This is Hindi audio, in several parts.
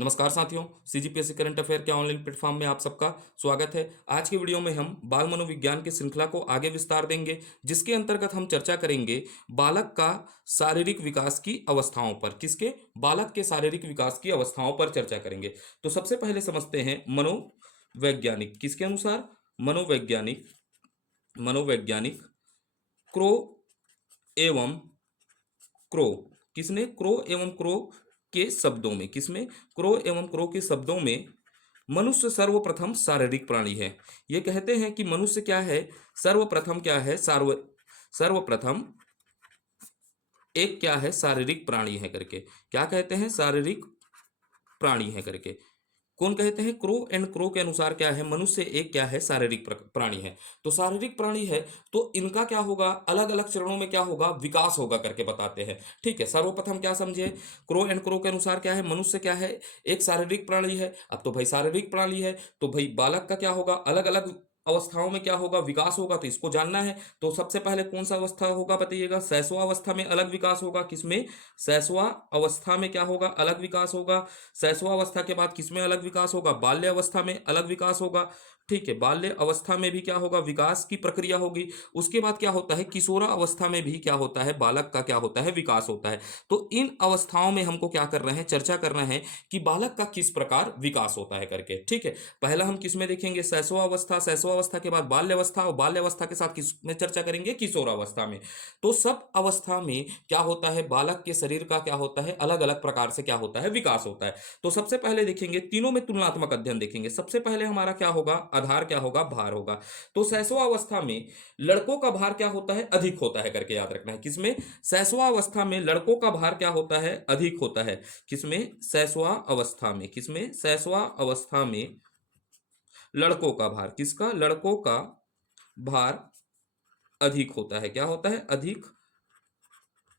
नमस्कार साथियों, सीजीपीएससी करंट अफेयर के ऑनलाइन प्लेटफॉर्म में आप सबका स्वागत है। आज की वीडियो में हम बाल मनोविज्ञान की श्रृंखला को आगे विस्तार देंगे, जिसके अंतर्गत हम चर्चा करेंगे बालक का शारीरिक विकास की अवस्थाओं पर। किसके? बालक के शारीरिक विकास की अवस्थाओं पर चर्चा करेंगे। तो सबसे पहले समझते हैं मनोवैज्ञानिक। किसके अनुसार? मनोवैज्ञानिक मनोवैज्ञानिक क्रो एवं क्रो। किसने? क्रो एवं क्रो के शब्दों में। किसमें? क्रो एवं क्रो के शब्दों में मनुष्य सर्वप्रथम शारीरिक प्राणी है। ये कहते हैं कि मनुष्य क्या है? सर्वप्रथम क्या है? सर्वप्रथम एक क्या है? शारीरिक प्राणी है करके। क्या कहते हैं? शारीरिक प्राणी है करके। कौन कहते हैं? क्रो एंड क्रो के अनुसार क्या है? मनुष्य एक क्या है? शारीरिक प्राणी है। तो शारीरिक प्राणी है तो इनका क्या होगा? अलग अलग चरणों में क्या होगा? विकास होगा करके बताते हैं। ठीक है, सर्वप्रथम क्या समझे? क्रो एंड क्रो के अनुसार क्या है? मनुष्य क्या है? एक शारीरिक प्राणी है। अब तो भाई शारीरिक प्राणी है तो भाई बालक का क्या होगा? अलग अलग अवस्थाओं में क्या होगा? विकास होगा। तो इसको जानना है। तो सबसे पहले कौन सा अवस्था होगा बताइएगा? शैशव अवस्था में अलग विकास होगा। किसमें? शैशव अवस्था में क्या होगा? अलग विकास होगा। शैशवावस्था के बाद किसमें अलग विकास होगा? बाल्य अवस्था में अलग विकास होगा। ठीक है, बाल्य अवस्था में भी क्या होगा? विकास की प्रक्रिया होगी। उसके बाद क्या होता है? किशोरा अवस्था में भी क्या होता है? बालक का क्या होता है? विकास होता है। तो इन अवस्थाओं में हमको क्या कर रहे हैं? चर्चा कर रहे हैं कि बालक का किस प्रकार विकास होता है करके। ठीक है, पहला हम किसमें देखेंगे? शैशवावस्था। शैशवावस्था के बाद बाल्य अवस्था, और बाल्य अवस्था के साथ किसमें चर्चा करेंगे? किशोरावस्था में। तो सब अवस्था में क्या होता है? बालक के शरीर का क्या होता है? अलग अलग प्रकार से क्या होता है? विकास होता है। तो सबसे पहले देखेंगे, तीनों में तुलनात्मक अध्ययन देखेंगे। सबसे पहले हमारा क्या होगा? आधार क्या होगा? भार होगा। तो शैशवावस्था में लड़कों का भार क्या होता है? अधिक होता है करके याद रखना है। किसमें? शैशवावस्था में लड़कों का भार क्या होता है? अधिक होता है। किसमें? शैशवावस्था में। किसमें? शैशवावस्था में लड़कों का भार। किसका? लड़कों का भार अधिक होता है। क्या होता है? अधिक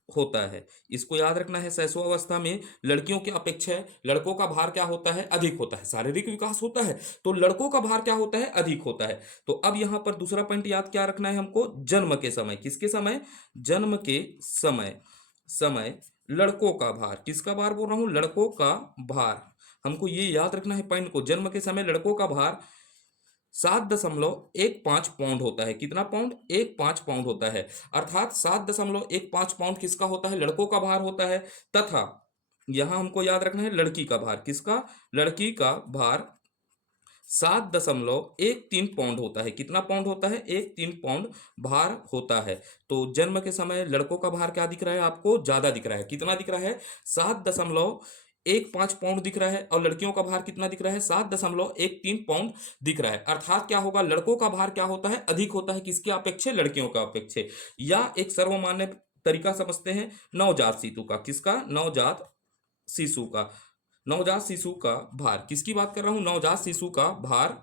होता है। इसको याद रखना है। शैशवावस्था में लड़कियों की अपेक्षा लड़कों का भार क्या होता है? अधिक होता है। शारीरिक विकास होता है तो लड़कों का भार क्या होता है? अधिक होता है। तो अब यहां पर दूसरा पॉइंट याद क्या रखना है हमको? जन्म के समय। किसके समय? जन्म के समय। समय लड़कों का भार। किसका भार बोल रहा हूं? लड़कों का भार। हमको ये याद रखना है पॉइंट को। जन्म के समय लड़कों का भार 7.15 पाउंड होता है। कितना पाउंड? 1.5 पाउंड होता है। अर्थात 7.15 पाउंड किसका होता है? लड़कों का भार होता है। तथा यहां हमको याद रखना है लड़की का भार। किसका? लड़की का भार 7.13 पाउंड होता है। कितना पाउंड होता है? 1.3 पाउंड भार होता है। तो जन्म के समय लड़कों का भार क्या दिख रहा है आपको? ज्यादा दिख रहा है। कितना दिख रहा है? 7.15 पाउंड दिख रहा है। और लड़कियों का भार कितना दिख रहा है? 7.13 पाउंड दिख रहा है। अर्थात क्या होगा? लड़कों का भार क्या होता है? अधिक होता है। किसके अपेक्षे? लड़कियों का अपेक्षे। या एक सर्वमान्य तरीका समझते हैं नवजात शिशु का। किसका? नवजात शिशु का। नवजात शिशु का भार। किसकी बात कर रहा हूं? नवजात शिशु का भार।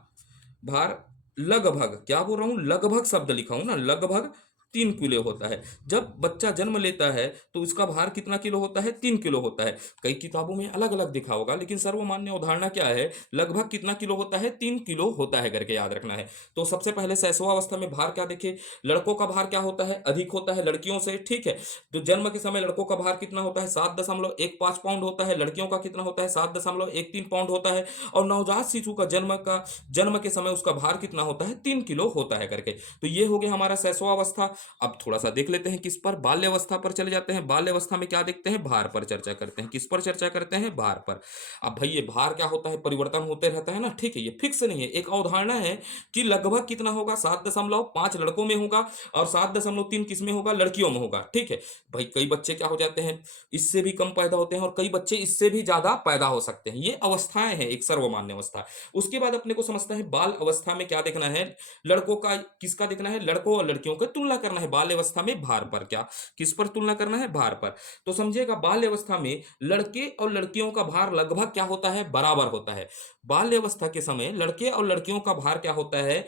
भार लगभग, क्या बोल रहा हूं? लगभग शब्द लिखा हूं ना, लगभग 3 किलो होता है। जब बच्चा जन्म लेता है तो उसका भार कितना किलो होता है? 3 किलो होता है। कई किताबों में अलग अलग दिखा होगा, लेकिन सर्वमान्य अवधारणा क्या है? लगभग कितना किलो होता है? 3 किलो होता है करके याद रखना है। तो सबसे पहले शैशवावस्था में भार क्या देखे? लड़कों का भार क्या होता है? अधिक होता है लड़कियों से। ठीक है, तो जन्म के समय लड़कों का भार कितना होता है? 7.15 पाउंड होता है। लड़कियों का कितना होता है? 7.13 पाउंड होता है। और नवजात शिशु का जन्म के समय उसका भार कितना होता है? 3 किलो होता है करके। तो ये हो गया हमारा शैशवावस्था। अब थोड़ा सा देख लेते हैं किस पर? बाल्यावस्था पर चले जाते हैं। बाल्यावस्था में क्या देखते हैं? भार पर चर्चा करते हैं। किस पर चर्चा करते हैं? भार पर। अब भाई ये भार क्या होता है? परिवर्तन होते रहता है ना। ठीक है, ये फिक्स नहीं है, एक अवधारणा है कि लगभग कितना होगा? 7.5 लड़कों में होगा और 7.3 किस में होगा? लड़कियों में होगा। ठीक है भाई, कई बच्चे क्या हो जाते हैं? इससे भी कम पैदा होते हैं और कई बच्चे इससे भी ज्यादा पैदा हो सकते हैं। ये अवस्थाएं हैं, एक सर्वमान्य अवस्था। उसके बाद अपने को समझता है बाल अवस्था में क्या देखना है? लड़कों का किसका देखना है? लड़कों और लड़कियों का तुलना करना है बाल अवस्था में। भार पर। क्या? किस पर तुलना करना है? भार पर। तो समझिएगा, बाल अवस्था में लड़के और लड़कियों का भार लगभग क्या होता है? बराबर होता है। बाल अवस्था के समय लड़के और लड़कियों का भार क्या होता है?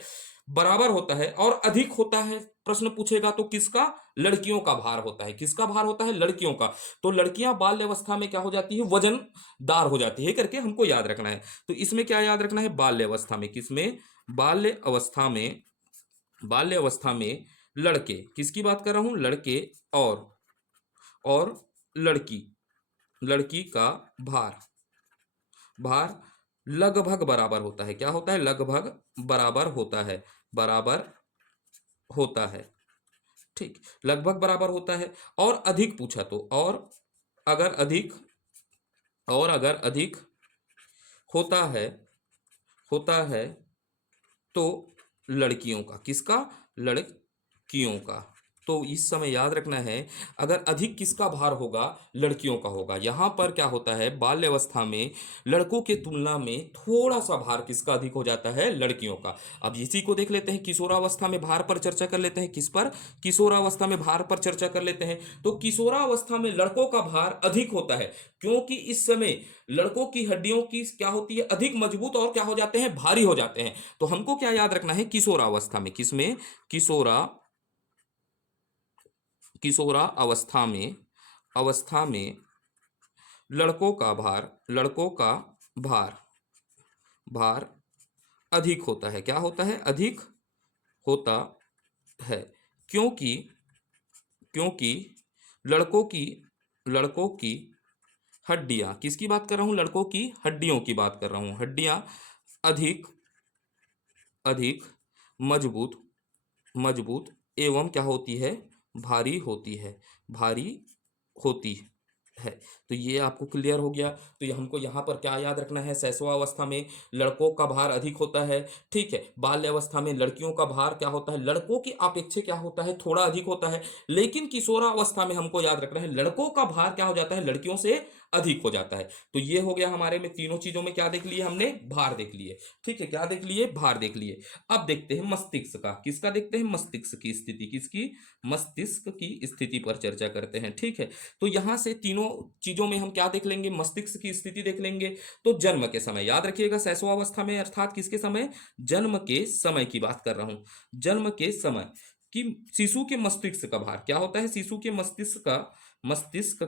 बराबर होता है और अधिक होता है। प्रश्न पूछेगा तो किसका? लड़कियों का भार होता है। किसका भार होता है? लड़कियों का। तो लड़कियां बाल्य अवस्था में क्या हो जाती है? वजनदार हो जाती है करके हमको याद रखना है। तो इसमें क्या याद रखना है? बाल्य अवस्था में। किसमें? बाल्य अवस्था में। बाल्य अवस्था में लड़के, किसकी बात कर रहा हूं? लड़के और लड़की। लड़की का भार। भार लगभग बराबर होता है। क्या होता है? लगभग बराबर होता है, बराबर होता है। ठीक, लगभग बराबर होता है। और अधिक पूछा तो, अगर अधिक और अगर अधिक होता है, होता है तो लड़कियों का, किसका? लड़कियों का। तो इस समय याद रखना है, अगर अधिक किसका भार होगा? लड़कियों का होगा। यहाँ पर क्या होता है, बाल्यावस्था में लड़कों के तुलना में थोड़ा सा भार किसका अधिक हो जाता है? लड़कियों का। अब इसी को देख लेते हैं, किशोरावस्था में भार पर चर्चा कर लेते हैं। किस पर? किशोरावस्था में भार पर चर्चा कर लेते हैं। तो किशोरावस्था में लड़कों का भार अधिक होता है, क्योंकि इस समय लड़कों की हड्डियों की क्या होती है? अधिक मजबूत, और क्या हो जाते हैं? भारी हो जाते हैं। तो हमको क्या याद रखना है? किशोरावस्था में, किसमें? किशोरा अवस्था में लड़कों का भार भार अधिक होता है। क्या होता है? अधिक होता है, क्योंकि क्योंकि लड़कों की हड्डियां, किसकी बात कर रहा हूं? लड़कों की हड्डियों की बात कर रहा हूं। हड्डियां अधिक अधिक मजबूत मजबूत एवं क्या होती है? भारी होती है, भारी होती है। तो ये आपको क्लियर हो गया। तो ये हमको यहाँ पर क्या याद रखना है? शैशवावस्था में लड़कों का भार अधिक होता है, ठीक है। बाल्यावस्था में लड़कियों का भार क्या होता है? लड़कों की अपेक्षा क्या होता है? थोड़ा अधिक होता है। लेकिन किशोरावस्था में हमको याद रखना है, लड़कों का भार क्या हो जाता है? लड़कियों से अधिक हो जाता है। तो ये हो गया हमारे में, तीनों चीजों में क्या देख लिए हमने? भार देख लिए, ठीक है। क्या देख लिए? भार देख लिए। अब देखते हैं मस्तिष्क का। किसका देखते हैं? मस्तिष्क की स्थिति। किसकी? मस्तिष्क की स्थिति पर चर्चा करते हैं, ठीक है। तो यहां से तीनों चीजों में हम क्या देख लेंगे? मस्तिष्क की स्थिति देख लेंगे। तो जन्म के समय, याद रखिएगा, शैशवावस्था में अर्थात किसके समय? जन्म के समय की बात कर रहा हूं। जन्म के समय कि शिशु के मस्तिष्क का भार क्या होता है? शिशु के मस्तिष्क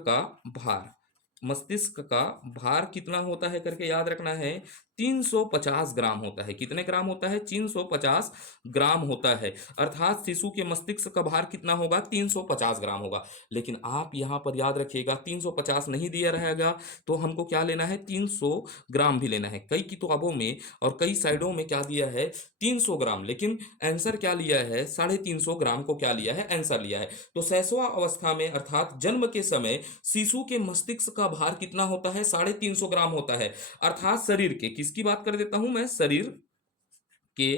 का भार, मस्तिष्क का भार कितना होता है करके याद रखना है? 350 ग्राम होता है। कितने ग्राम होता है? 350 ग्राम होता है। अर्थात शिशु के मस्तिष्क का भार कितना होगा? 350 ग्राम होगा। लेकिन आप यहां पर याद रखिएगा, 350 नहीं दिया रहेगा, तो हमको क्या लेना है? 300 ग्राम भी लेना है। कई किताबों में और कई साइडों में क्या दिया है? 300 ग्राम, लेकिन आंसर क्या लिया है? 350 ग्राम को क्या लिया है? आंसर लिया है। तो शैशव अवस्था में अर्थात जन्म के समय शिशु के मस्तिष्क का भार कितना होता है? 350 ग्राम होता है। अर्थात शरीर के, किसकी बात कर देता हूं मैं? शरीर के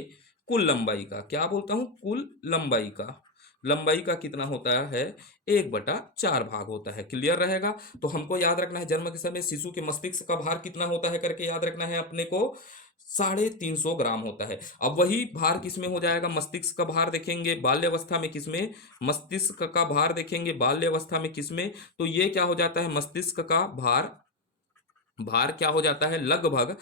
कुल लंबाई का, क्या बोलता हूं? कुल लंबाई का, लंबाई का कितना होता है? 1/4 भाग होता है। क्लियर रहेगा। तो हमको याद रखना है, जन्म के समय शिशु के मस्तिष्क का भार कितना होता है करके याद रखना है अपने को? 350 ग्राम होता है। अब वही भार किसमें हो जाएगा? मस्तिष्क का भार देखेंगे बाल्यावस्था में, किसमें? मस्तिष्क का भार देखेंगे बाल्यावस्था में, किसमें? तो ये क्या हो जाता है? मस्तिष्क का भार, भार क्या हो जाता है? लगभग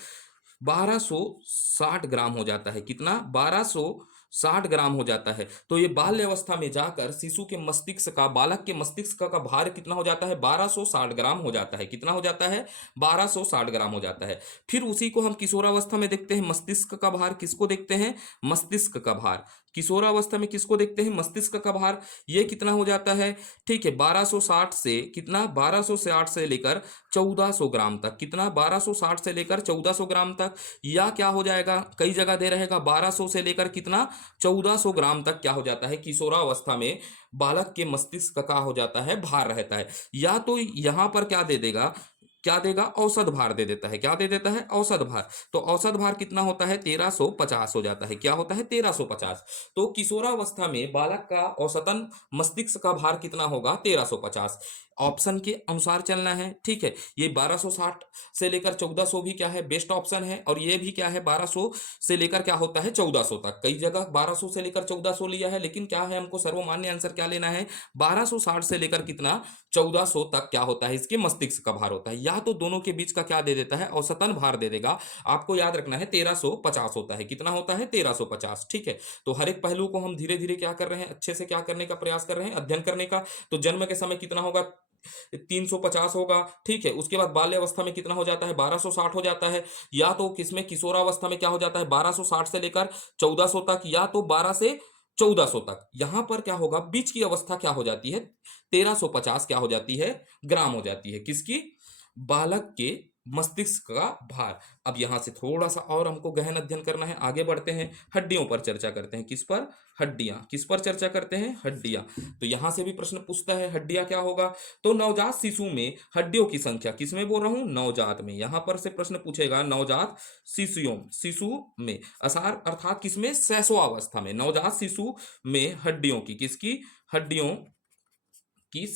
1260 ग्राम हो जाता है। कितना? 1260 ग्राम हो जाता है। तो ये बाल्य अवस्था में जाकर शिशु के मस्तिष्क का, बालक के मस्तिष्क का भार कितना हो जाता है? 1260 ग्राम हो जाता है। कितना हो जाता है? 1260 ग्राम हो जाता है। फिर उसी को हम किशोरावस्था में देखते हैं, मस्तिष्क का भार। किसको देखते हैं? मस्तिष्क का भार। किशोरावस्था में किसको देखते हैं? मस्तिष्क का भार। ये कितना हो जाता है? ठीक है, 1260 से कितना? 1260 से लेकर 1400 ग्राम तक। कितना? 1260 से लेकर 1400 ग्राम तक। या क्या हो जाएगा? कई जगह दे रहेगा 1200 से लेकर कितना? 1400 ग्राम तक क्या हो जाता है? किशोरावस्था में बालक के मस्तिष्क का हो जाता है भार रहता है। या तो यहां पर क्या दे देगा? क्या देगा? औसत भार दे देता है। क्या दे देता है? औसत भार। तो औसत भार कितना होता है? 1350 हो जाता है। क्या होता है? 1350। तो किशोरावस्था में बालक का औसतन मस्तिष्क का भार कितना होगा? 1350। ऑप्शन के अनुसार चलना है, ठीक है। ये 1260 से लेकर 1400 भी क्या है? बेस्ट ऑप्शन है। और ये भी क्या है? 1200 से लेकर क्या होता है? 1400 तक। कई जगह 1200 से लेकर 1400 लिया है, लेकिन क्या है? हमको सर्वमान्य आंसर क्या लेना है? 1260 से लेकर कितना? 1400 तक क्या होता है? इसके मस्तिष्क का भार होता है। या तो दोनों के बीच का क्या दे देता है? औसतन भार दे देगा। आपको याद रखना है 1350 होता है। कितना होता है? 1350, ठीक है। तो हर एक पहलू को हम धीरे धीरे क्या कर रहे हैं? अच्छे से क्या करने का प्रयास कर रहे हैं? अध्ययन करने का। तो जन्म के समय कितना होगा? 350 होगा, ठीक है। उसके बाद बाल्य अवस्था में कितना हो जाता है? 1260 हो जाता है। या तो किसमें? किशोरावस्था में क्या हो जाता है? 1260 से लेकर 1400 तक, या तो 12 से 1400 तक। यहां पर क्या होगा? बीच की अवस्था क्या हो जाती है? 1350 क्या हो जाती है? ग्राम हो जाती है। किसकी? बालक के मस्तिष्क का भार। अब यहां से थोड़ा सा और हमको गहन अध्ययन करना है, आगे बढ़ते हैं, हड्डियों पर चर्चा करते हैं। किस पर? हड्डियां। किस पर चर्चा करते हैं? हड्डियां। तो यहां से भी प्रश्न पूछता है हड्डियां क्या होगा। तो नवजात शिशु में हड्डियों की संख्या, किसमें बोल रहा हूं? नवजात में। यहां पर से प्रश्न पूछेगा नवजात शिशु में, असार अर्थात किसमें? शैशवावस्था में। नवजात शिशु में हड्डियों की, किसकी? हड्डियों की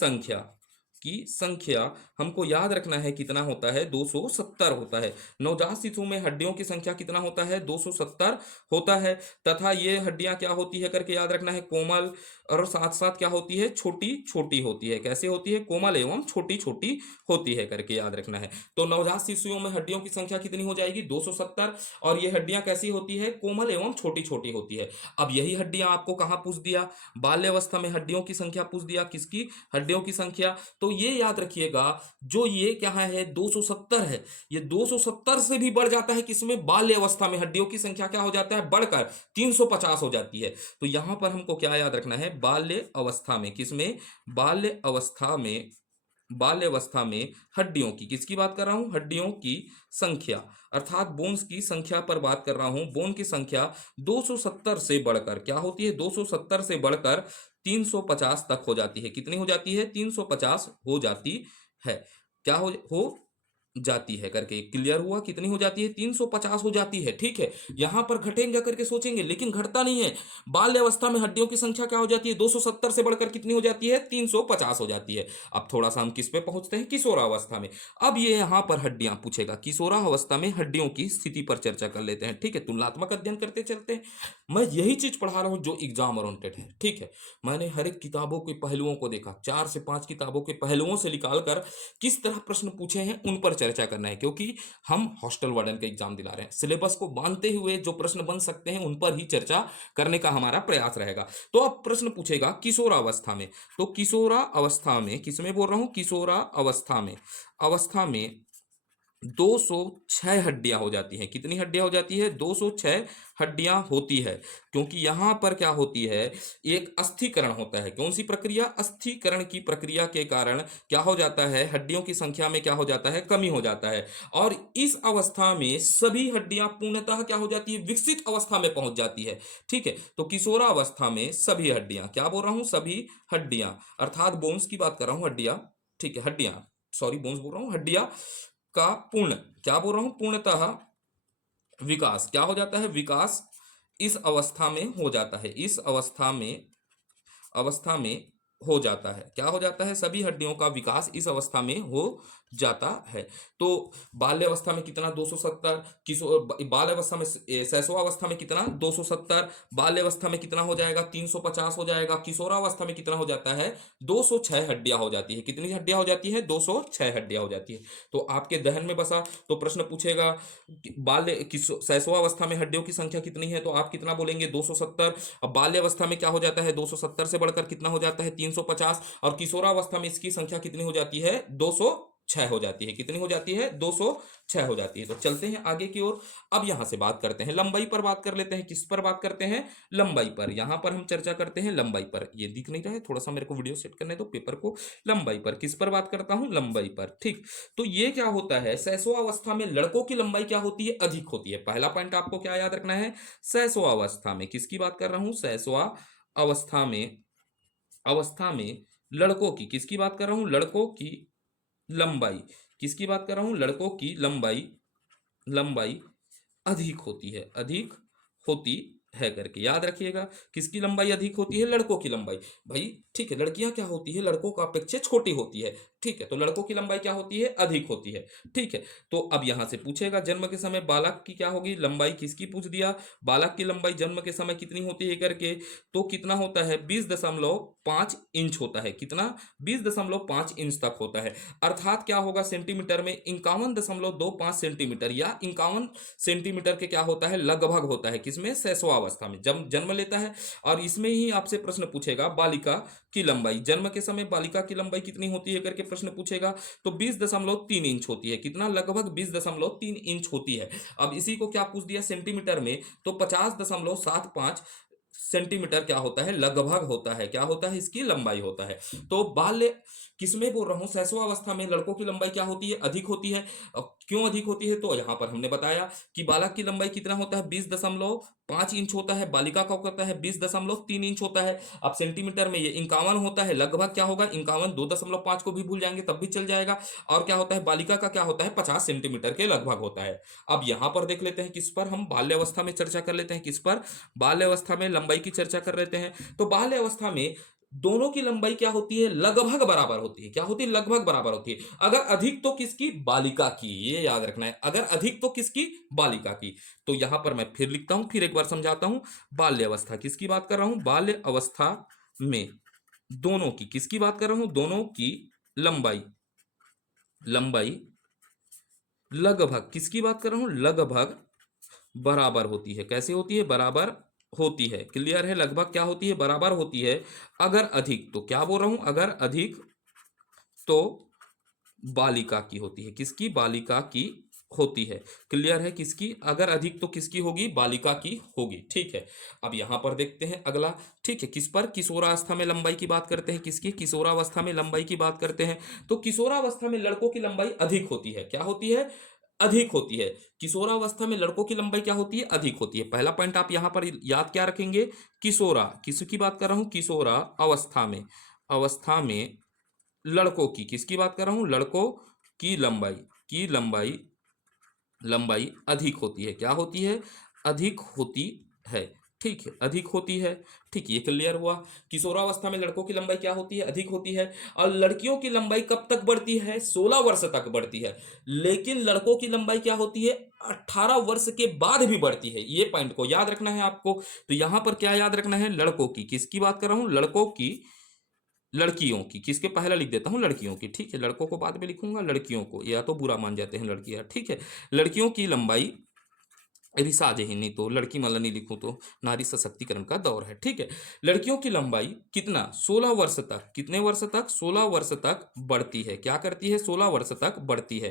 संख्या, हमको याद रखना है कितना होता है? 270 होता है। नवजात शिशु में हड्डियों की संख्या कितना होता है? 270 होता है। तथा ये हड्डियां क्या होती है करके याद रखना है? कोमल, और साथ साथ क्या होती है? छोटी छोटी होती है। कैसे होती है? कोमल एवं छोटी छोटी होती है करके याद रखना है। तो नवजात शिशुओं में हड्डियों की संख्या कितनी हो जाएगी? 270। और ये हड्डियां कैसी होती है? कोमल एवं छोटी छोटी होती है। अब यही हड्डियां आपको कहां पूछ दिया? बाल्यावस्था में हड्डियों की संख्या पूछ दिया। किसकी? हड्डियों की संख्या। तो ये याद रखिएगा, जो ये क्या है? 270 है। ये 270 से भी बढ़ जाता है किसमें? बाल्य अवस्था में हड्डियों की संख्या क्या हो जाता है? बढ़कर 350 हो जाती है। तो यहां पर हमको क्या याद रखना है? बाल्य अवस्था में, किसमें? बाल्य अवस्था में, बाल्य अवस्था में हड्डियों की, किसकी बात कर रहा हूं? हड्डियों की संख्या, अर्थात बोन्स की संख्या पर बात कर रहा हूं। बोन की संख्या 270 से बढ़कर क्या होती है? 270 से बढ़कर 350 तक हो जाती है। कितनी हो जाती है? 350 हो जाती है। क्या हो जाती है करके क्लियर हुआ? कितनी हो जाती है? 350 हो जाती है। ठीक है, यहां पर घटेंगे करके सोचेंगे, लेकिन घटता नहीं है। बाल्य अवस्था में हड्डियों की संख्या क्या हो जाती है? 270 से बढ़कर कितनी हो जाती है? 350 हो जाती है। अब थोड़ा सा हम किस पे पहुंचते हैं? किशोरावस्था में। अब ये यहां पर हड्डियां पूछेगा, किशोरावस्था में हड्डियों की स्थिति पर चर्चा कर लेते हैं। ठीक है, तुलनात्मक अध्ययन करते चलते हैं। मैं यही चीज पढ़ा रहा हूं जो एग्जाम ओरिएंटेड है। ठीक है, मैंने हर एक किताबों के पहलुओं को देखा, 4 से 5 किताबों के पहलुओं से निकालकर किस तरह प्रश्न पूछे हैं उन पर चर्चा करना है, क्योंकि हम हॉस्टल वार्डन का एग्जाम दिला रहे हैं। सिलेबस को मानते हुए जो प्रश्न बन सकते हैं उन पर ही चर्चा करने का हमारा प्रयास रहेगा। तो अब प्रश्न पूछेगा किशोरावस्था में। तो किशोरावस्था में किसमें बोल रहा हूं? किशोरावस्था में, अवस्था में 206 हड्डियां हो जाती हैं। कितनी हड्डियां हो जाती है? 206 हड्डियां होती है। क्योंकि यहां पर क्या होती है? एक अस्थिकरण होता है। कौन सी प्रक्रिया? अस्थिकरण की प्रक्रिया के कारण क्या हो जाता है? हड्डियों की संख्या में क्या हो जाता है? कमी हो जाता है। और इस अवस्था में सभी हड्डियां पूर्णतः क्या हो जाती है? विकसित अवस्था में पहुंच जाती है। ठीक है, तो किशोरावस्था में सभी हड्डियां, क्या बोल रहा हूं? सभी हड्डियां, अर्थात बोन्स की बात कर रहा हूं, हड्डियां। ठीक है, हड्डियां, सॉरी बोन्स बोल रहा हूं, हड्डियां का पूर्ण, क्या बोल रहा हूं? पूर्णतः विकास क्या हो जाता है? विकास इस अवस्था में हो जाता है। इस अवस्था में हो जाता है। क्या हो जाता है? सभी हड्डियों का विकास इस अवस्था में हो जाता है। तो बाल्यावस्था में कितना? 270। किशोर बाल्यावस्था में शैशवावस्था में कितना? 270। बाल्यावस्था में कितना हो जाएगा? 350 हो जाएगा। किशोरावस्था में कितना हो जाता है? 206 हड्डियां हो जाती है। कितनी हड्डियां हो जाती है? 206 हड्डियां हो जाती है। तो आपके दहन में बसा, तो प्रश्न पूछेगा शैशवावस्था में हड्डियों की संख्या कितनी है? तो आप कितना बोलेंगे? 270। अब बाल्यावस्था में क्या हो जाता है? 270 से बढ़कर कितना हो जाता है? 350। और किशोरावस्था में इसकी संख्या कितनी हो जाती है? 206 हो जाती है। कितनी हो जाती है? 206 हो जाती है। तो चलते हैं आगे की ओर। अब यहां से बात करते हैं लंबाई पर, बात कर लेते हैं। किस पर बात करते हैं? लंबाई पर। यहां पर हम चर्चा करते हैं लंबाई पर। ये दिख नहीं रहा है, थोड़ा सा मेरे को वीडियो सेट करने दो पेपर को। लंबाई पर किस पर बात करता हूं? लंबाई पर। ठीक, तो ये क्या होता है? शैशवावस्था में लड़कों की लंबाई क्या होती है? अधिक होती है। पहला पॉइंट आपको क्या याद रखना है? शैशवावस्था में किसकी बात कर रहा हूं? शैशवावस्था में, अवस्था में लड़कों की, किसकी बात कर रहा हूं? लड़कों की लंबाई, किसकी बात कर रहा हूं? लड़कों की लंबाई, लंबाई अधिक होती है। अधिक होती है करके याद रखिएगा। किसकी लंबाई अधिक होती है? लड़कों की लंबाई। भाई ठीक है, लड़कियां क्या होती है? लड़कों का अपेक्षा छोटी होती है। ठीक है, तो लड़कों की लंबाई क्या होती है? अधिक होती है। ठीक है, तो अब यहां से पूछेगा जन्म के समय बालक की क्या होगी? लंबाई किसकी पूछ दिया? बालक की लंबाई जन्म के समय कितनी होती है करके। तो कितना होता है? 20.5 इंच होता है। कितना? 20.5 इंच तक होता है। अर्थात क्या होगा? सेंटीमीटर में 51.25 सेंटीमीटर या 51 सेंटीमीटर के क्या होता है? लगभग होता है। किसमें? शैशवावस्था में जब जन्म लेता है। और इसमें ही आपसे प्रश्न पूछेगा बालिका की लंबाई, जन्म के समय बालिका की लंबाई कितनी होती है करके प्रश्न पूछेगा। तो 20.3 इंच होती है। कितना? लगभग 20.3 इंच होती है। अब इसी को क्या पूछ दिया सेंटीमीटर में, तो 50.75 सेंटीमीटर क्या होता है? लगभग होता है। क्या होता है? इसकी लंबाई होता है। तो बाल्य किसमें बोल रहा हूँ, शैशवावस्था में लड़कों की लंबाई क्या होती है, अधिक होती है। क्यों अधिक होती है, तो यहाँ पर हमने बताया कि बालक की लंबाई कितना होता है, 20.5 इंच होता है, बालिका का होता है 20.3 इंच होता है। अब सेंटीमीटर में ये 51 होता है, लगभग क्या होगा 51, 2.5 को भी भूल जाएंगे तब भी चल जाएगा। और क्या होता है, बालिका का क्या होता है, 50 सेंटीमीटर के लगभग होता है। अब यहां पर देख लेते हैं किस पर हम बाल्यावस्था में चर्चा कर लेते हैं, किस पर, बाल्यावस्था में लंबाई की चर्चा कर लेते हैं। तो बाल्यावस्था में दोनों की लंबाई क्या होती है, लगभग बराबर होती है। क्या होती है, लगभग बराबर होती है। अगर अधिक तो किसकी, बालिका की, ये याद रखना है, अगर अधिक तो किसकी, बालिका की। तो यहां पर मैं फिर लिखता हूं, फिर एक बार समझाता हूं। बाल्यावस्था किसकी बात कर रहा हूं, बाल्य अवस्था में दोनों की, किसकी बात कर रहा हूं, दोनों की लंबाई, लंबाई लगभग, किसकी बात कर रहा हूं, लगभग बराबर होती है। कैसे होती है, बराबर होती है। क्लियर है, लगभग क्या होती है, बराबर होती है। अगर अधिक तो क्या बोल रहा हूं, अगर अधिक तो बालिका की होती है, किसकी, बालिका की होती है। क्लियर है, किसकी, अगर अधिक तो किसकी होगी, बालिका की होगी। ठीक है, अब यहां पर देखते हैं अगला। ठीक है, किस पर, किशोरावस्था में लंबाई की बात करते हैं, किसकी, किशोरावस्था में लंबाई की बात करते हैं। तो किशोरावस्था में लड़कों की लंबाई अधिक होती है। क्या होती है, अधिक होती है। किशोरावस्था में लड़कों की लंबाई क्या होती है, अधिक होती है। पहला पॉइंट आप यहां पर याद क्या रखेंगे, किशोरा, किसकी बात कर रहा हूं, किशोरा अवस्था में, अवस्था में लड़कों की, किसकी बात कर रहा हूं, लड़कों की लंबाई, की लंबाई, लंबाई अधिक होती है। क्या होती है, अधिक होती है। ठीक है, अधिक होती है। ठीक, ये क्लियर हुआ। किशोरावस्था में लड़कों की लंबाई क्या होती है, अधिक होती है। और लड़कियों की लंबाई कब तक बढ़ती है, 16 वर्ष तक बढ़ती है। लेकिन लड़कों की लंबाई क्या होती है, 18 वर्ष के बाद भी बढ़ती है। ये पॉइंट को याद रखना है आपको। तो यहां पर क्या याद रखना है, लड़कों की, किसकी बात कर रहा हूं, लड़कों की, लड़कियों की, किसके पहला लिख देता हूं, लड़कियों की। ठीक है, लड़कों को बाद में लिखूंगा, लड़कियों को, या तो बुरा मान जाते हैं लड़कियां। ठीक है, लड़कियों की लंबाई, रिसाज ही नहीं तो लड़की मतलब नहीं लिखूं तो, नारी सशक्तिकरण का दौर है। ठीक है, लड़कियों की लंबाई कितना, 16 वर्ष तक, कितने वर्ष तक, 16 वर्ष तक बढ़ती है। क्या करती है, 16 वर्ष तक बढ़ती है।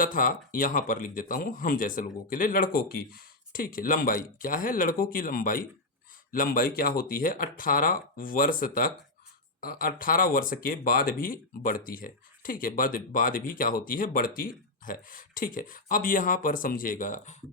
तथा यहां पर लिख देता हूं हम जैसे लोगों के लिए, लड़कों की, ठीक है, लंबाई क्या है, लड़कों की लंबाई, लंबाई क्या होती है, 18 वर्ष तक, 18 वर्ष के बाद भी बढ़ती है। ठीक है, बाद भी क्या होती है, बढ़ती है। ठीक है, अब यहां पर समझिएगा,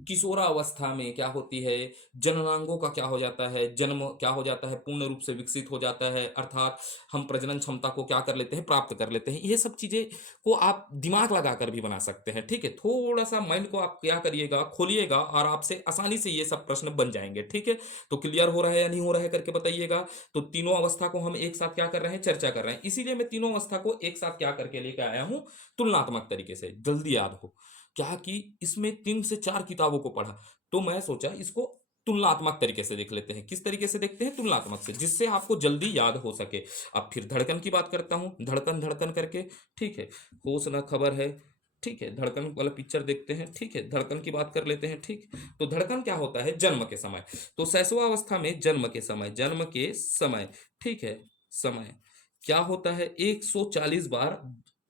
किशोरावस्था में क्या होती है, जननांगों का क्या हो जाता है, जन्म क्या हो जाता है, पूर्ण रूप से विकसित हो जाता है। अर्थात हम प्रजनन क्षमता को क्या कर लेते हैं, प्राप्त कर लेते हैं। ये सब चीजें को आप दिमाग लगाकर भी बना सकते हैं। ठीक है, थोड़ा सा माइंड को आप क्या करिएगा, खोलिएगा, और आपसे आसानी से ये सब प्रश्न बन जाएंगे। ठीक है, तो क्लियर हो रहा है या नहीं हो रहा है करके बताइएगा। तो तीनों अवस्था को हम एक साथ क्या कर रहे हैं, चर्चा कर रहे हैं। इसीलिए मैं तीनों अवस्था को एक साथ क्या करके लेके आया हूं, तुलनात्मक तरीके से, जल्दी याद हो। क्या कि इसमें 3 से 4 किताबों को पढ़ा, तो मैं सोचा इसको तुलनात्मक तरीके से देख लेते हैं। किस तरीके से देखते हैं, तुलनात्मक से, जिससे आपको जल्दी याद हो सके। अब फिर धड़कन की बात करता हूं, धड़कन धड़कन करके। ठीक है, होश ना खबर है। ठीक है, धड़कन वाला पिक्चर देखते हैं। ठीक है, धड़कन की बात कर लेते हैं। ठीक, तो धड़कन क्या होता है, जन्म के समय। तो शैशवावस्था में जन्म के समय, जन्म के समय, ठीक है, समय क्या होता है, 140 बार,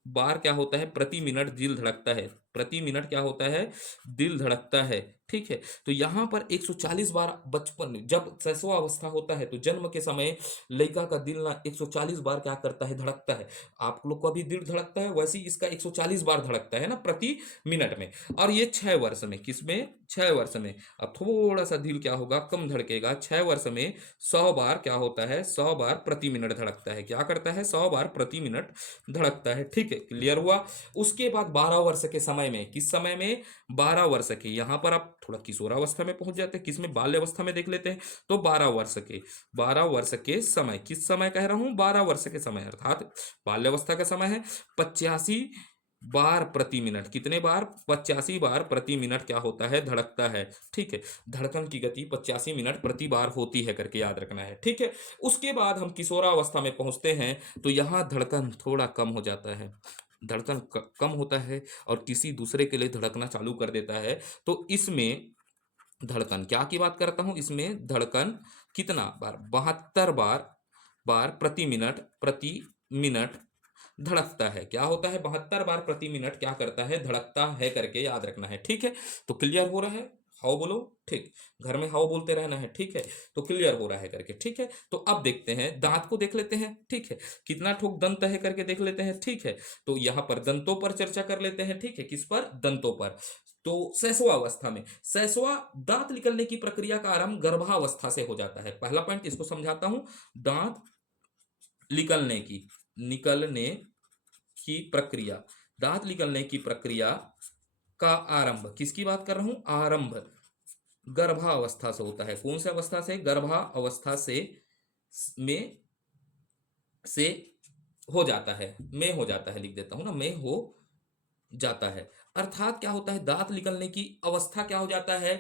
बार क्या होता है, प्रति मिनट दिल धड़कता है। प्रति मिनट क्या होता है, दिल धड़कता है। ठीक है, तो यहां पर 140 बार, बचपन जब शैशवावस्था होता है तो जन्म के समय लड़का का दिल ना 140 बार क्या करता है, धड़कता है। आप लोग का भी दिल धड़कता है, वैसे ही इसका 140 बार धड़कता है ना, प्रति मिनट में। और ये 6 वर्ष में, किसमें, 6 वर्ष में। अब थोड़ा सा दिल क्या होगा, कम धड़केगा। 6 वर्ष में 100 बार क्या होता है, 100 बार प्रति मिनट धड़कता है। क्या करता है, 100 बार प्रति मिनट धड़कता है। ठीक है, क्लियर हुआ। उसके बाद 12 वर्ष के समय में, किस समय में, 12 वर्ष के, यहां पर आप थोड़ा किशोरावस्था में पहुंच जाते हैं, किसमें, बाल्य अवस्था में देख लेते हैं। तो 12 वर्ष के, 12 वर्ष के समय, किस समय कह रहा हूं, 12 वर्ष के समय, अर्थात बाल्यावस्था का समय है। 85 बार प्रति मिनट, कितने बार, 85 बार प्रति मिनट क्या होता है, धड़कता है। ठीक है, धड़कन की गति 85 मिनट प्रति बार होती है करके याद रखना है। ठीक है, उसके बाद हम किशोरावस्था में पहुंचते हैं, तो यहां धड़कन थोड़ा कम हो जाता है, धड़कन कम होता है, और किसी दूसरे के लिए धड़कना चालू कर देता है। तो इसमें धड़कन क्या की बात करता हूं, इसमें धड़कन कितना बार, 72 बार, बार प्रति मिनट, प्रति मिनट धड़कता है। क्या होता है, 72 बार प्रति मिनट क्या करता है, धड़कता है करके याद रखना है। ठीक है, तो क्लियर हो रहा है। हाउ बोलो, ठीक। घर में हाउ बोलते रहना है, ठीक है। तो क्लियर हो रहा है करके, ठीक है। तो अब देखते हैं, दांत को देख लेते हैं, ठीक है। कितना ठोक दंत है करके देख लेते हैं, ठीक है। तो यहां पर दंतों पर चर्चा कर लेते हैं, ठीक है। किस पर? दंतों पर। तो सैसवा अवस्था में, सैसवा दांत निकलने की प्रक्रिया का आरंभ गर्भावस्था से हो जाता है। पहला पॉइंट इसको समझाता हूं, दांत निकलने की, निकलने की प्रक्रिया, दांत निकलने की प्रक्रिया का आरंभ, किसकी बात कर रहा हूं? आरंभ गर्भावस्था से होता है। कौन सी अवस्था से? गर्भावस्था से, में से हो जाता है, में हो जाता है, लिख देता हूं ना, में हो जाता है। अर्थात क्या होता है, दांत निकलने की अवस्था क्या हो जाता है,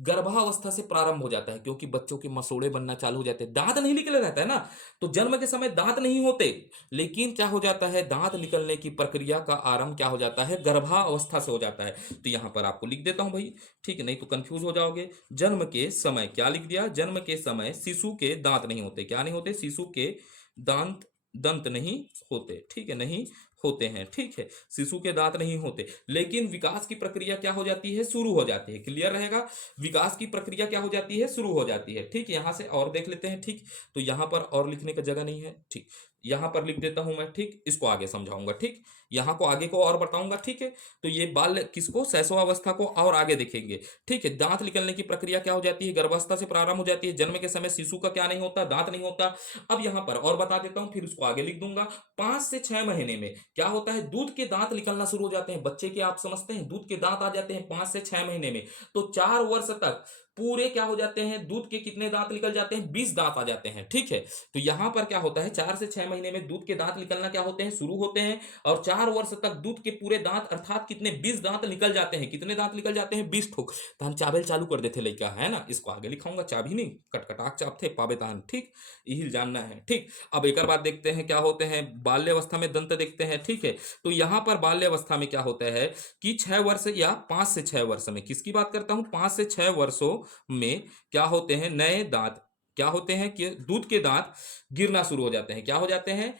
गर्भावस्था से प्रारंभ हो जाता है, क्योंकि बच्चों के मसोड़े बनना चालू हो जाते हैं, दांत नहीं निकले रहता है ना। तो जन्म के समय दांत नहीं होते, लेकिन क्या हो जाता है, दांत निकलने की प्रक्रिया का आरंभ क्या हो जाता है, गर्भावस्था से हो जाता है। तो यहां पर आपको लिख देता हूं भाई, ठीक है, नहीं तो कंफ्यूज हो जाओगे। जन्म के समय क्या लिख दिया, जन्म के समय शिशु के दांत नहीं होते, क्या नहीं होते, शिशु के दांत, दंत नहीं होते, ठीक है, नहीं होते हैं, ठीक है। शिशु के दांत नहीं होते, लेकिन विकास की प्रक्रिया क्या हो जाती है, शुरू हो जाती है। क्लियर रहेगा, विकास की प्रक्रिया क्या हो जाती है, शुरू हो जाती है, ठीक। यहां से और देख लेते हैं, ठीक। तो यहां पर और लिखने का जगह नहीं है, ठीक। यहां पर लिख देता हूं मैं, ठीक। इसको आगे समझाऊंगा, ठीक। यहां को आगे को और बताऊंगा, ठीक है। तो ये बाल किसको, शैशवावस्था को और आगे देखेंगे, ठीक है। दांत निकलने की प्रक्रिया क्या हो जाती है, गर्भावस्था से प्रारंभ हो जाती है। जन्म के समय शिशु का क्या नहीं होता, दांत नहीं होता। अब यहां पर और बता देता हूं, फिर उसको आगे लिख दूंगा। 5 से 6 महीने में क्या होता है, दूध के दांत निकलना शुरू हो जाते हैं बच्चे के। आप समझते हैं, दूध के दांत आ जाते हैं 5 से 6 महीने में। तो 4 वर्ष तक पूरे क्या हो जाते हैं, दूध के कितने दांत निकल जाते हैं, 20 दांत आ जाते हैं, ठीक है। तो यहां पर क्या होता है, 4 से 6 महीने में दूध के दांत निकलना क्या होते हैं, शुरू होते हैं। और 4 वर्ष तक दूध के पूरे दांत अर्थात कितने, 20 दांत निकल जाते हैं। कितने दांत निकल जाते हैं, 20 ठोक। तो हम चावल चालू कर देते लड़का, है ना। इसको आगे लिखाऊंगा, चाबी नहीं, कटकटाक चाप थे पाबेतान, ठीक। यही जानना है, ठीक। अब एक और बात देखते हैं, क्या होते हैं बाल्यावस्था में दंत देखते हैं, ठीक है। तो यहां पर बाल्यावस्था में क्या होता है कि 6 वर्ष या 5 से 6 वर्ष में, किसकी बात करता हूं, 5 से 6 वर्षों में क्या होते हैं, नए दांत क्या होते हैं कि दूध के दांत गिरना शुरू हो जाते हैं। क्या हो जाते हैं,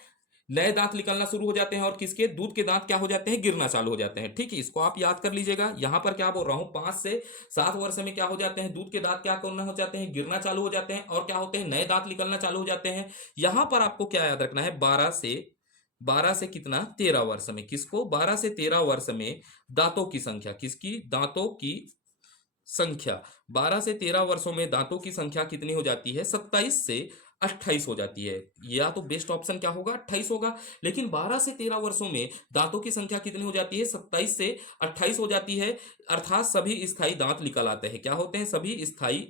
नए दांत निकलना शुरू हो जाते हैं, और किसके, दूध के दांत क्या हो जाते हैं, गिरना चालू हो जाते हैं, ठीक है। इसको आप याद कर लीजिएगा। यहां पर क्या बोल रहा हूं, 5 से 7 वर्ष में क्या हो जाते हैं, दूध के दांत क्या करना हो जाते हैं, गिरना चालू हो जाते हैं, और क्या होते हैं, नए दांत निकलना चालू हो जाते हैं। यहां पर आपको क्या याद रखना है, 12 से कितना, 13 वर्ष में, किसको, 12 से 13 वर्ष में दांतों की संख्या, किसकी, दांतों की संख्या, 12 से 13 वर्षों में दांतों की संख्या कितनी हो जाती है, 27 से 28 हो जाती है। या तो बेस्ट ऑप्शन क्या होगा, 28 होगा। लेकिन 12 से 13 वर्षों में दांतों की संख्या कितनी हो जाती है, 27 से 28 हो जाती है। अर्थात सभी स्थायी दांत निकल आते हैं। क्या होते हैं, सभी स्थायी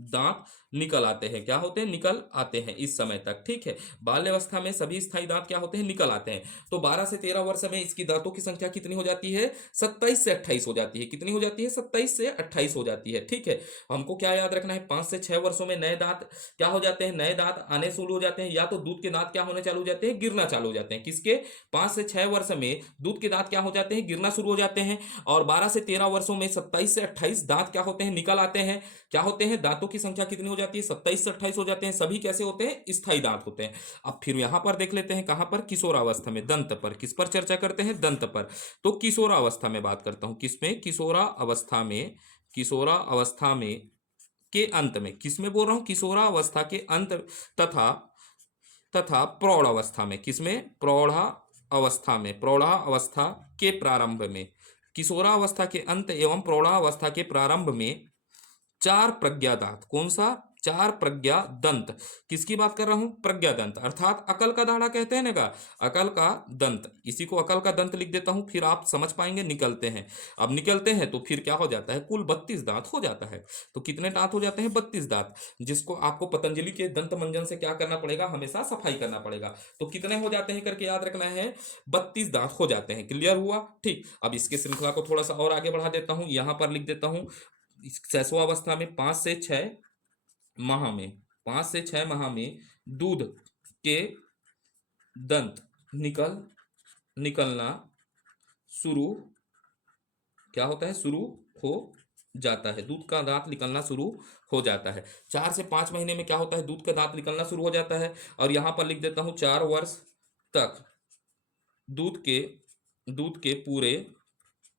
दांत निकल आते हैं। क्या होते हैं, निकल आते हैं इस समय तक, ठीक है। बाल्यावस्था में सभी स्थायी दांत क्या होते हैं, निकल आते हैं। तो 12 से 13 वर्ष में इसकी दांतों की संख्या कितनी हो जाती है, 27 से 28 हो जाती है। कितनी हो जाती है, 27 से 28 हो जाती है, ठीक है। हमको क्या याद रखना है, 5 से 6 वर्षों में नए दांत क्या हो जाते हैं, नए दांत आने शुरू हो जाते हैं, या तो दूध के दांत क्या होने चालू हो जाते हैं, गिरना चालू हो जाते हैं। किसके, 5 से 6 वर्ष में दूध के दांत क्या हो जाते हैं, गिरना शुरू हो जाते हैं। और 12 से 13 वर्षों में 27 से 28 दांत क्या होते हैं, निकल आते हैं। क्या होते हैं, दांतों की संख्या कितनी हो जाती है, 27 से 28 हो जाते हैं। सभी कैसे होते हैं, स्थायी दांत होते हैं। अब फिर यहां पर देख लेते हैं, कहां पर, किशोरावस्था में दंत पर। किस पर चर्चा करते हैं, दंत पर। तो किशोरावस्था में बात करता हूं, किसमें, किशोरावस्था में, किशोरावस्था में के अंत में, किसमें बोल रहा हूं, किशोरावस्था के अंत तथा तथा प्रौढ़ावस्था में, किसमें, प्रौढ़ा अवस्था में, प्रौढ़ावस्था के प्रारंभ में, किशोरावस्था के अंत एवं प्रौढ़ावस्था के प्रारंभ में 4 प्रज्ञा दांत, कौन सा, 4 प्रज्ञा दंत। किसकी बात कर रहा हूं, प्रज्ञा दंत, अर्थात अकल का दाढ़ा कहते हैं ना का, अकल का दंत, इसी को अकल का दंत लिख देता हूं, फिर आप समझ पाएंगे, निकलते हैं। अब निकलते हैं तो फिर क्या हो जाता है, कुल 32 दांत हो जाता है। तो कितने दांत हो जाते हैं, 32 दांत, जिसको आपको पतंजलि के दंत मंजन से क्या करना पड़ेगा, हमेशा सफाई करना पड़ेगा। तो कितने हो जाते हैं करके याद रखना है, 32 दांत हो जाते हैं। क्लियर हुआ, ठीक। अब इसके श्रृंखला को थोड़ा सा और आगे बढ़ा देता हूं, यहां पर लिख देता हूं, शैशवावस्था में 5 से 6 माह में, 5 से 6 माह में दूध के दंत निकलना शुरू क्या होता है, शुरू हो जाता है। दूध का दांत निकलना शुरू हो जाता है। 4 से 5 महीने में क्या होता है, दूध का दांत निकलना शुरू हो जाता है। और यहां पर लिख देता हूं, 4 वर्ष तक दूध के दूध के पूरे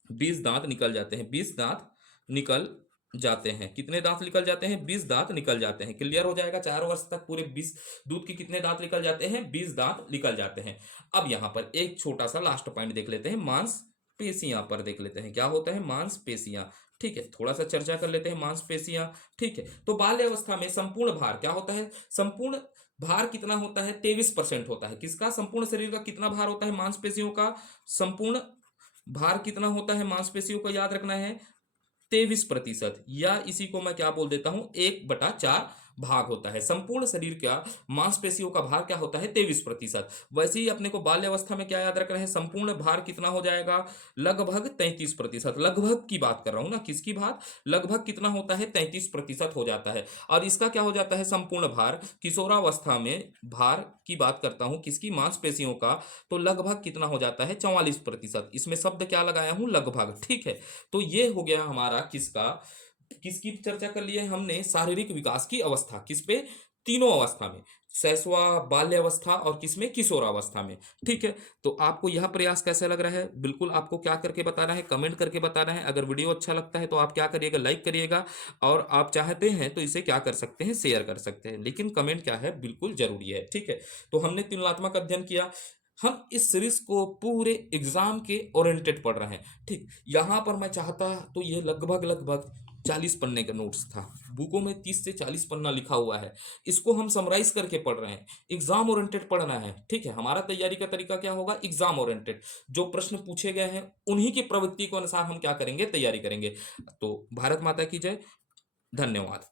20 दांत निकल जाते हैं, 20 दांत निकल जाते हैं। कितने दांत निकल जाते हैं? 20 दांत निकल जाते हैं। क्लियर हो जाएगा। 4 वर्ष तक पूरे 20 दूध के कितने दांत निकल जाते हैं? 20 दांत निकल जाते हैं। अब यहाँ पर एक छोटा सा लास्ट पॉइंट देख लेते हैं, मांसपेशियां पर देख लेते हैं। क्या होता है? मांसपेशियां। ठीक है, थोड़ा सा चर्चा कर लेते हैं मांसपेशियां। ठीक है, तो बाल्य अवस्था में संपूर्ण भार क्या होता है? संपूर्ण भार कितना होता है? 23% होता है। किसका? संपूर्ण शरीर का कितना भार होता है? मांसपेशियों का संपूर्ण भार कितना होता है? मांसपेशियों का याद रखना है 23%, या इसी को मैं क्या बोल देता हूं, 1/4 भाग होता है। संपूर्ण शरीर का मांसपेशियों का भार क्या होता है? 23%। वैसे ही अपने को बाल्य अवस्था में क्या याद रखना है? संपूर्ण भार कितना हो जाएगा? लगभग 33%। लगभग की बात कर रहा हूं ना, किसकी भार? लगभग कितना होता है? 33% हो जाता है। और इसका क्या हो जाता है? संपूर्ण भार। किशोरावस्था में भार की बात करता हूं, किसकी? मांसपेशियों का। तो लगभग कितना हो जाता है? 44%। इसमें शब्द क्या लगाया हूं? लगभग। ठीक है, तो ये हो गया हमारा किसका, किसकी चर्चा कर लिए हमने? शारीरिक विकास की अवस्था। किस पे? तीनों अवस्था में, शैशवा, बाल्यावस्था और किसमें? किशोरावस्था में। ठीक है, तो आपको यह प्रयास कैसा लग रहा है? बिल्कुल आपको क्या करके बताना है? कमेंट करके बताना है। अगर वीडियो अच्छा लगता है तो आप क्या करिएगा? लाइक करिएगा। और आप चाहते हैं तो इसे क्या कर सकते हैं? शेयर कर सकते हैं। लेकिन कमेंट क्या है? बिल्कुल जरूरी है। ठीक है, तो हमने तुलनात्मक अध्ययन किया। हम इस सीरीज को पूरे एग्जाम के ओरिएंटेड पढ़ रहे हैं। ठीक, यहां पर मैं चाहता तो ये लगभग लगभग 40 पन्ने का नोट्स था। बुकों में 30 से 40 पन्ना लिखा हुआ है। इसको हम समराइज करके पढ़ रहे हैं। एग्जाम ओरिएंटेड पढ़ना है। ठीक है, हमारा तैयारी का तरीका क्या होगा? Exam oriented. जो प्रश्न पूछे गए हैं उन्हीं की प्रवृत्ति को अनुसार हम क्या करेंगे? तैयारी करेंगे। तो भारत माता की जय। धन्यवाद।